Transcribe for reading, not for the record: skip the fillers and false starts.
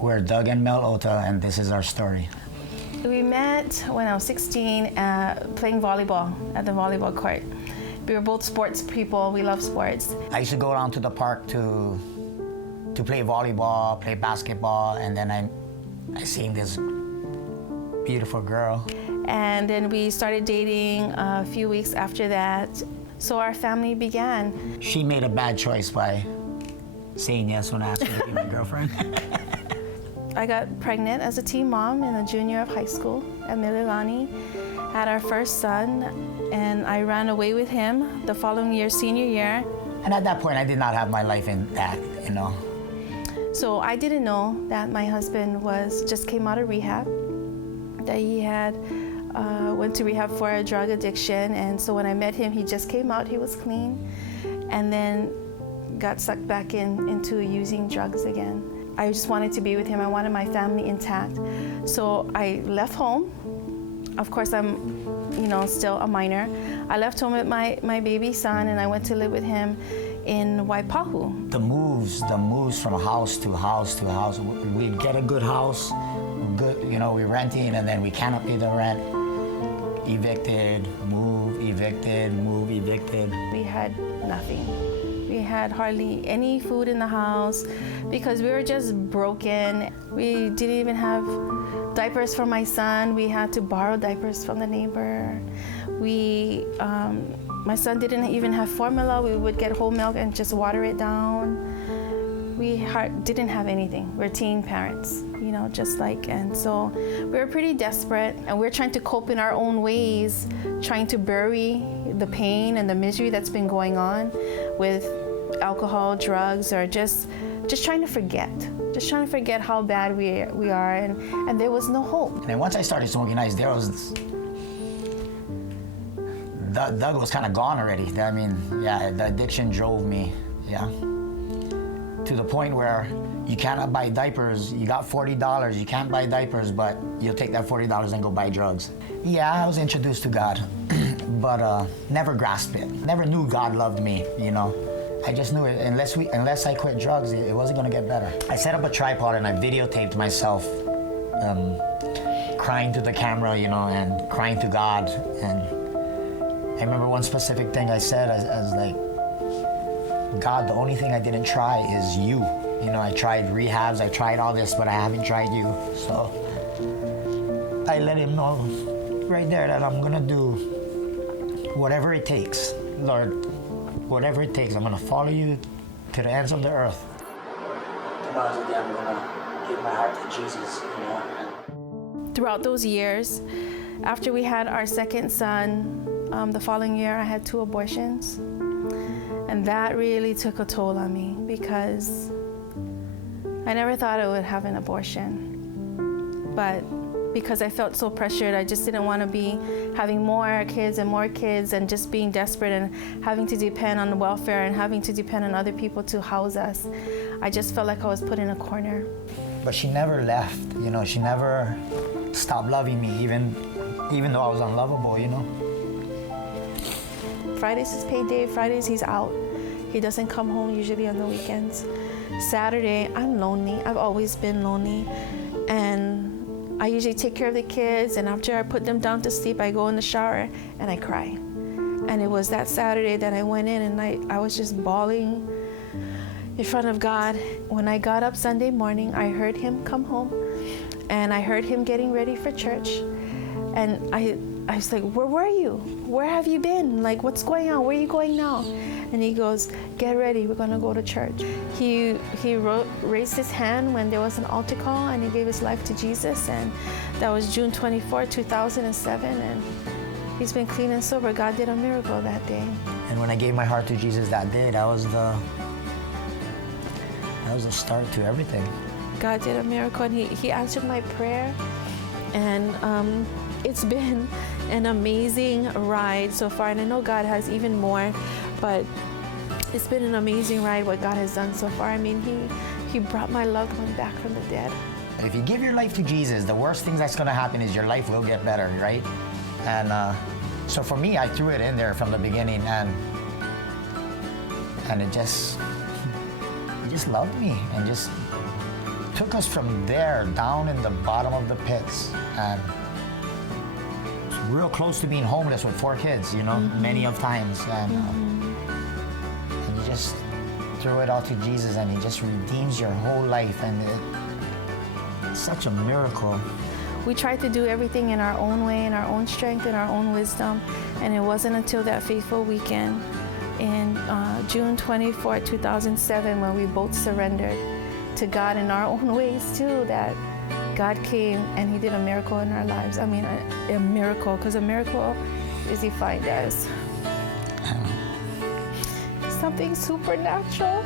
We're Doug and Mel Ota, and this is our story. We met when I was 16 playing volleyball at the volleyball court. We were both sports people. We love sports. I used to go down to the park to play volleyball, play basketball, and then I seen this beautiful girl. And then we started dating a few weeks after that. So our family began. She made a bad choice by saying yes when I asked her to be my girlfriend. I got pregnant as a teen mom in the junior year of high school at Mililani, had our first son, and I ran away with him the following year, senior year. And at that point, I did not have my life intact, you know. So I didn't know that my husband just came out of rehab, that he had went to rehab for a drug addiction. And so when I met him, he just came out, he was clean, and then got sucked back into using drugs again. I just wanted to be with him. I wanted my family intact. So I left home. Of course, I'm, still a minor. I left home with my baby son, and I went to live with him in Waipahu. The moves from house to house to house. We'd get a good house, we're renting, and then we cannot pay the rent. Evicted, move, evicted, move, evicted. We had nothing. We had hardly any food in the house because we were just broken. We didn't even have diapers for my son. We had to borrow diapers from the neighbor. My son didn't even have formula. We would get whole milk and just water it down. We didn't have anything. We're teen parents, and so we were pretty desperate, and we're trying to cope in our own ways, trying to bury the pain and the misery that's been going on with alcohol, drugs, or just trying to forget how bad we are, and there was no hope. And then once I started smoking ice, Doug was kind of gone already. I mean, yeah, the addiction drove me, to the point where you cannot buy diapers. You got $40, you can't buy diapers, but you'll take that $40 and go buy drugs. Yeah, I was introduced to God, but never grasped it. Never knew God loved me, I just knew it. Unless I quit drugs, it wasn't gonna get better. I set up a tripod and I videotaped myself crying to the camera, and crying to God. And I remember one specific thing I said, I was like, God, the only thing I didn't try is you. I tried rehabs, I tried all this, but I haven't tried you. So I let him know right there that I'm gonna do whatever it takes, Lord. Whatever it takes, I'm gonna follow you to the ends of the earth. I'm gonna give my heart to Jesus, Throughout those years, after we had our second son, the following year I had 2 abortions. And that really took a toll on me because I never thought I would have an abortion. But because I felt so pressured, I just didn't want to be having more kids and just being desperate and having to depend on the welfare and having to depend on other people to house us. I just felt like I was put in a corner. But she never left, she never stopped loving me, even though I was unlovable, Friday's his payday. Fridays he's out. He doesn't come home usually on the weekends. Saturday, I'm lonely. I've always been lonely. And I usually take care of the kids, and after I put them down to sleep, I go in the shower and I cry. And it was that Saturday that I went in and I was just bawling in front of God. When I got up Sunday morning, I heard him come home and I heard him getting ready for church. And I was like, where were you? Where have you been? Like, what's going on? Where are you going now? And he goes, get ready, we're gonna go to church. He raised his hand when there was an altar call and he gave his life to Jesus, and that was June 24, 2007, and he's been clean and sober. God did a miracle that day. And when I gave my heart to Jesus that day, that was the start to everything. God did a miracle, and he answered my prayer, and it's been an amazing ride so far, and I know God has even more, but it's been an amazing ride what God has done so far. I mean, he brought my loved one back from the dead. If you give your life to Jesus, the worst thing that's gonna happen is your life will get better, right? And so for me, I threw it in there from the beginning, and he just loved me and just took us from there down in the bottom of the pits, and real close to being homeless with 4 kids, you know, many of times, and you just throw it all to Jesus, and He just redeems your whole life, and it's such a miracle. We tried to do everything in our own way, in our own strength, in our own wisdom, and it wasn't until that fateful weekend in June 24, 2007, when we both surrendered to God in our own ways too, that God came and He did a miracle in our lives. I mean, a miracle, because a miracle is defined as something supernatural.